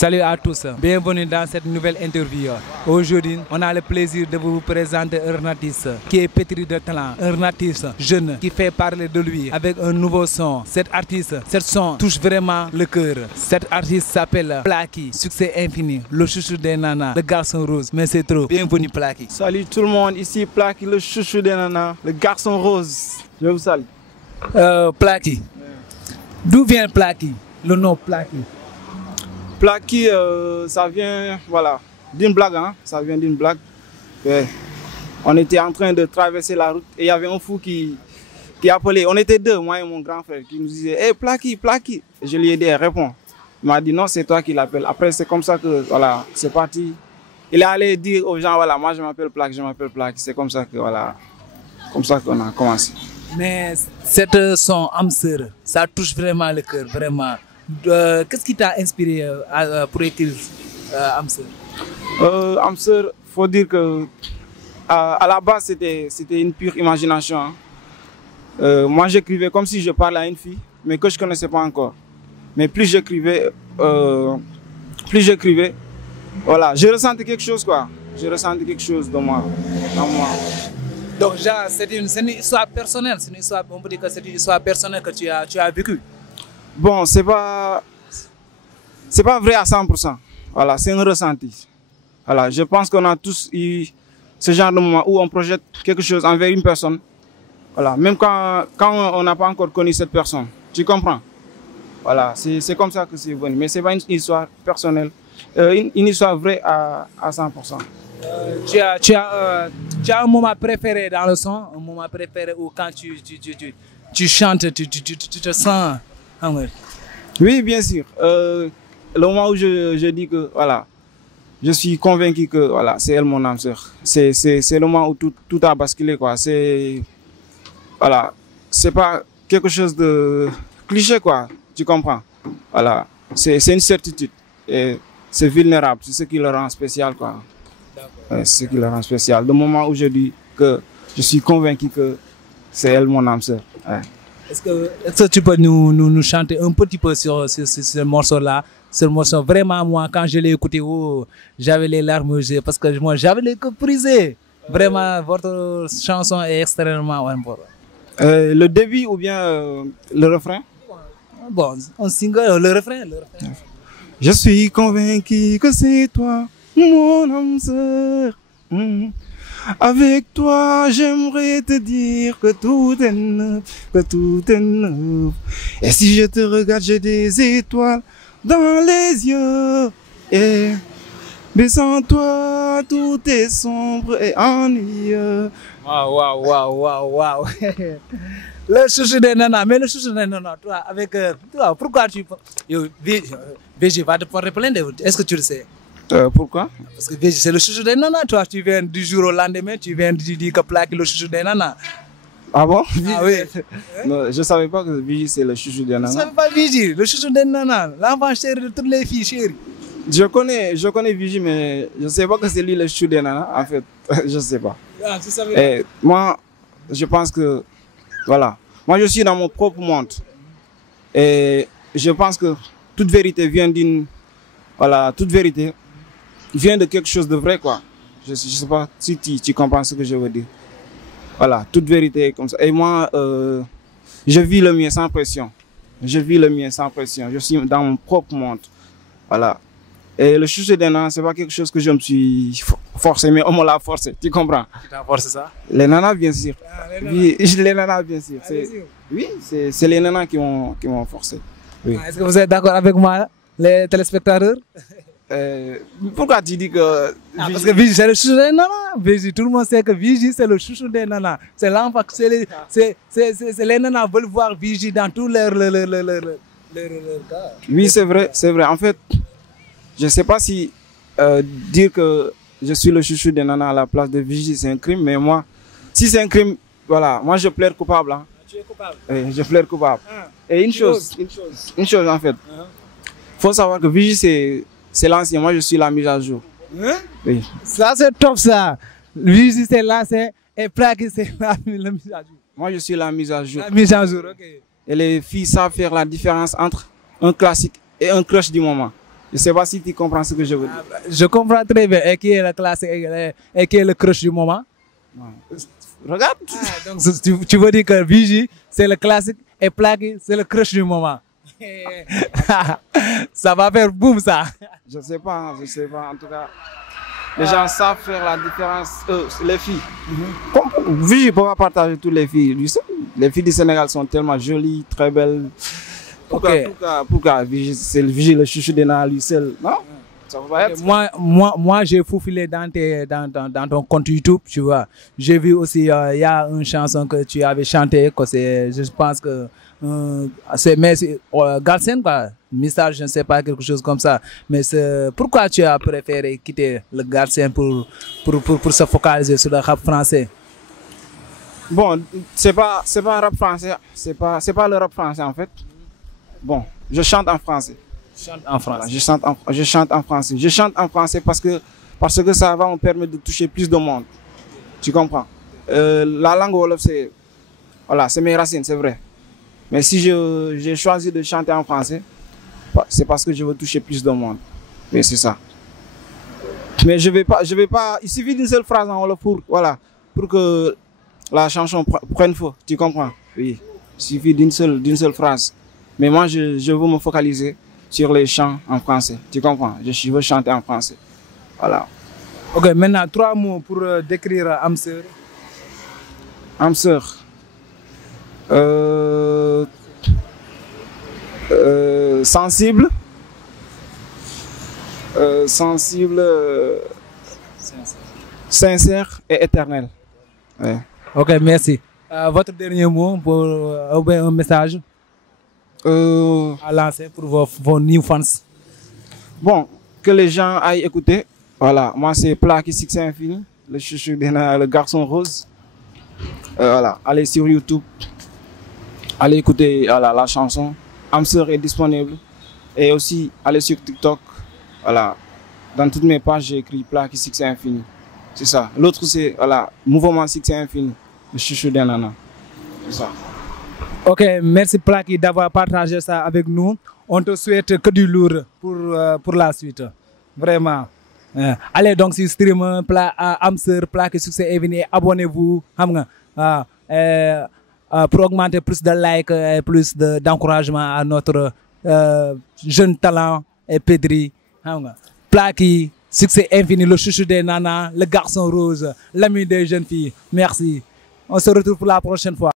Salut à tous, bienvenue dans cette nouvelle interview. Aujourd'hui, on a le plaisir de vous présenter un artiste qui est pétri de talent, un artiste jeune qui fait parler de lui avec un nouveau son. Cet son touche vraiment le cœur. Cet artiste s'appelle Plaky, succès infini, le chouchou des nanas, le garçon rose, mais c'est trop. Bienvenue Plaky. Salut tout le monde, ici Plaky, le chouchou des nanas, le garçon rose. Je vous salue. Plaky, d'où vient Plaky, le nom Plaky? Plaky, ça vient, voilà, d'une blague, hein? Ça vient d'une blague. On était en train de traverser la route et il y avait un fou qui appelait. On était deux, moi et mon grand frère, qui nous disait « Hey Plaky, Plaky !» Je lui ai dit « Réponds !» Il m'a dit « Non, c'est toi qui l'appelles. » Après, c'est comme ça que, voilà, c'est parti. Il est allé dire aux gens « Voilà, moi je m'appelle Plaky, je m'appelle Plaky. » C'est comme ça que, voilà, comme ça qu'on a commencé. Mais cette son Amseur, ça touche vraiment le cœur, vraiment. Qu'est-ce qui t'a inspiré pour écrire Amseur? Amseur, faut dire que à la base c'était une pure imagination. Hein. Moi j'écrivais comme si je parlais à une fille, mais que je connaissais pas encore. Mais plus j'écrivais, voilà, je ressentais quelque chose quoi. Je ressentais quelque chose dans moi. Donc c'est une histoire personnelle, on peut dire que c'est une histoire personnelle que tu as vécue. Bon, c'est pas vrai à 100%. Voilà, c'est un ressenti. Voilà, je pense qu'on a tous eu ce genre de moment où on projette quelque chose envers une personne. Voilà, même quand on n'a pas encore connu cette personne. Tu comprends? Voilà, c'est comme ça que c'est venu. Mais c'est pas une histoire personnelle, une histoire vraie à 100%. Tu as un moment préféré dans le son, un moment préféré où quand tu chantes, tu te sens. Oui, bien sûr. Le moment où je dis que voilà, je suis convaincu que voilà, c'est elle mon âme sœur. C'est le moment où tout a basculé quoi. Voilà, c'est pas quelque chose de cliché quoi. Tu comprends? Voilà, c'est une certitude et c'est vulnérable. C'est ce qui le rend spécial quoi. C'est ce qui le rend spécial. Le moment où je dis que je suis convaincu que c'est elle mon âme sœur. Ouais. Est-ce que tu peux nous chanter un petit peu sur ce morceau-là? Ce morceau, vraiment, moi, quand je l'ai écouté, j'avais les larmes aux yeux parce que moi, j'avais les cœurs brisés. Vraiment, votre chanson est extrêmement importante. Le début ou bien le refrain? Bon, on single, le refrain. Je suis convaincu que c'est toi, mon âme sœur. Avec toi, j'aimerais te dire que tout est neuf, que tout est neuf. Et si je te regarde, j'ai des étoiles dans les yeux. Et mais sans toi, tout est sombre et ennuyeux. Waouh. Le chouchou des nanas, mais le chouchou des nanas, toi, pourquoi tu... VG va te porter plainte, est-ce que tu le sais? Pourquoi? Parce que VG, c'est le chouchou des nanas. Toi, tu viens du jour au lendemain, tu viens de dire que Plaky le chouchou des nanas. Ah bon? Ah oui. Non, je ne savais pas que VG c'est le chouchou des nanas. Tu ne savais pas VG, le chouchou des nanas, l'enfant chéri de toutes les filles chéries. Je connais VG, mais je ne sais pas que c'est lui le chouchou des nanas. En fait, je ne sais pas. Ah, tu savais pas. Moi, je pense que, voilà, moi je suis dans mon propre monde. Et je pense que toute vérité vient d'une, voilà, toute vérité vient de quelque chose de vrai, quoi. Je ne sais pas si tu comprends ce que je veux dire. Voilà, toute vérité est comme ça. Et moi, je vis le mien sans pression. Je suis dans mon propre monde. Voilà. Et le chouchou des nanas, ce n'est pas quelque chose que je me suis forcé, mais on me l'a forcé. Tu comprends? Tu t'as forcé ça? Les nanas, bien sûr. Oui, les nanas, bien sûr. Oui, c'est les nanas qui m'ont forcé. Oui. Est-ce que vous êtes d'accord avec moi, les téléspectateurs? Pourquoi tu dis que... Parce que VG c'est le chouchou des nanas. VG, tout le monde sait que VG c'est le chouchou des nanas. C'est l'enfant, c'est les nanas veulent voir VG dans tous leurs cas. Oui, c'est vrai. En fait, je ne sais pas si dire que je suis le chouchou des nanas à la place de VG c'est un crime, mais moi, si c'est un crime, voilà, moi je plaide coupable. Hein. Tu es coupable? Oui, je plaide coupable. Et une chose en fait, faut savoir que VG c'est l'ancien, moi je suis la mise à jour. Oui. Ça c'est top ça. VG c'est l'ancien et Plaky c'est la mise à jour. Moi je suis la mise à jour. La mise à jour, ok. Et les filles savent faire la différence entre un classique et un crush du moment. Je sais pas si tu comprends ce que je veux dire. Je comprends très bien. Et qui est le classique et qui est le crush du moment? Regarde. Donc tu veux dire que Vigie, c'est le classique et Plaky, c'est le crush du moment. Ça va faire boum ça. Je sais pas. En tout cas, les gens savent faire la différence. Les filles. Vigie ne peut pas partager toutes les filles. Les filles du Sénégal sont tellement jolies, très belles. Pourquoi Vigie, c'est le Vigie, le chouchou de Nana, lui seul, non? Ça va être. Moi j'ai faufilé dans ton compte YouTube, tu vois. J'ai vu aussi, il y a une chanson que tu avais chantée, que je pense que c'est Galsen, quoi. Message, je ne sais pas, quelque chose comme ça. Mais pourquoi tu as préféré quitter le Galsen pour se focaliser sur le rap français? Bon, c'est pas un rap français, c'est pas le rap français en fait. Bon, je chante en français. Voilà, je chante en français. Je chante en français parce que ça va me permettre de toucher plus de monde. Tu comprends? La langue wolof, c'est mes racines, c'est vrai. Mais si j'ai choisi de chanter en français, c'est parce que je veux toucher plus de monde. Mais c'est ça. Mais je vais pas. Il suffit d'une seule phrase en wolof pour que la chanson prenne feu. Tu comprends? Oui. Il suffit d'une seule phrase. Mais moi, je veux me focaliser sur les chants en français. Tu comprends? Je veux chanter en français. Voilà. Ok, maintenant, 3 mots pour décrire Amseur. Amseur. Sensible. Sincère et éternel. Ouais. Ok, merci. Votre dernier mot pour un message à lancer pour vos new fans? Bon, que les gens aillent écouter. Voilà, moi c'est Plaky Succès Infini, le chouchou le garçon rose. Voilà, allez sur YouTube, allez écouter la chanson. Amseur est disponible. Et aussi, allez sur TikTok. Voilà, dans toutes mes pages, j'ai écrit Plaky Succès Infini. C'est ça. L'autre, c'est Mouvement Succès Infini, le chouchou des nanas. C'est ça. Ok, merci Plaky d'avoir partagé ça avec nous. On te souhaite que du lourd pour la suite. Vraiment. Allez donc sur stream Amseur, Plaky Succès Infini, abonnez-vous. Pour augmenter plus de likes et plus d'encouragement à notre jeune talent et Pedri. Plaky Succès Infini, le chouchou des nanas, le garçon rose, l'ami des jeunes filles. Merci. On se retrouve pour la prochaine fois.